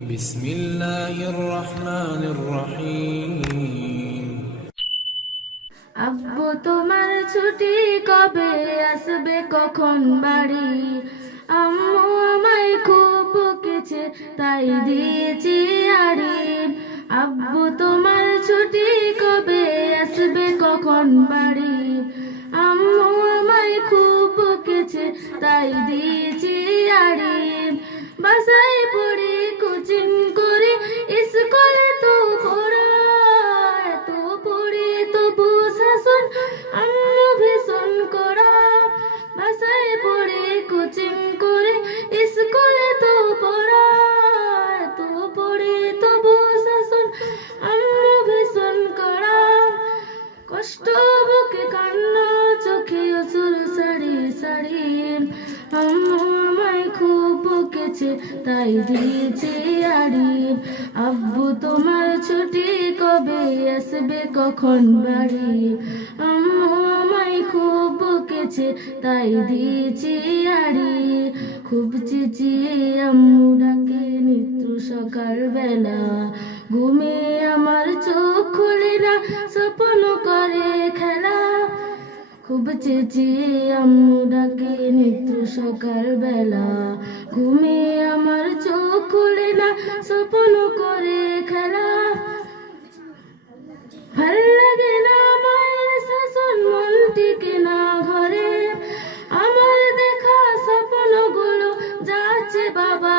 বিসমিল্লাহির রহমানির রহিম। আব্বু তোমার ছুটি কবে আসবে, কখন বাড়ি? আম্মু আমায় খুব বকেছে, তাই দিয়েছি আড়ি। আব্বু তোমার ছুটি কবে আসবে, কখন বাড়ি? আম্মু আমায় খুব বকেছে, তাই দিয়েছি আড়ি। বাসায় পড়ি, কোচিং করি, স্কুলে তো পড়ায়, তো পড়ি তবু শাসন আম্মু ভীষণ করা। বাসায় পড়ি, কোচিং করি, স্কুলে তো পড়ায়, তো পড়ি তবু শাসন আম্মু ভীষণ করা। কষ্ট বুকে কান্না, চোখে অসুর সারি সারি। আম্মু আমায় খুব বকেছে, তাই দিয়েছে আড়ি। আব্বু তোমার ছুটি কবে আসবে, কখন বাড়ি? আম্মু আমায় খুব বকেছে, তাই দিয়েছি আড়ি। খুব চেঁচিয়ে আম্মু ডাকে নিত্য সকাল বেলা, ঘুমে আমার চোখ খুলে না, স্বপ্ন করে খেলা। খুব চেঁচিয়ে আম্মু ডাকে নিত্য সকাল বেলা, ঘুমে আমার চোখ খুলে না, স্বপ্ন করে খেলা। ভাল লাগে না মায়ের শাসন, মন টিকে না ঘরে। আমার দেখা স্বপ্নগুলো যাচ্ছে বাবা